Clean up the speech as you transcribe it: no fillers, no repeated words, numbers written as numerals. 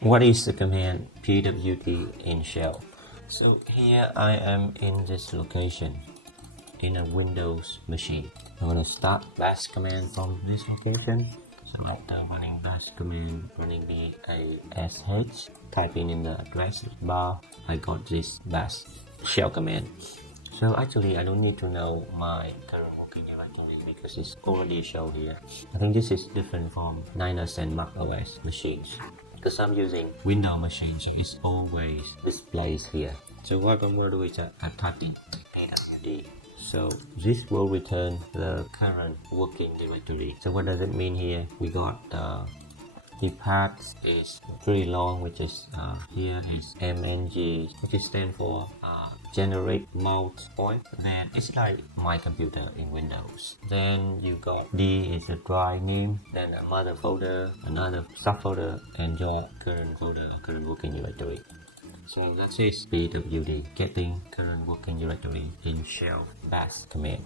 What is the command pwd in shell? So here I am in this location in a Windows machine. I'm gonna start bash command from this location. Select the running bash command, running bash, typing in the address bar. I got this bash shell command. So actually I don't need to know my current working directory because it's already shown here. I think this is different from Linux and Mac OS machines because I'm using Windows machine, so it's always displays here. So what I'm going to do is I type in pwd. So this will return the current working directory. So what does it mean here? We got the path is pretty long, which is here is mng, which is stand for generate mode point. Then it's like my computer in Windows. Then you got D is a drive name, then a mother folder, another subfolder, and your current folder or current working directory. So that is pwd, getting current working directory in shell bash command.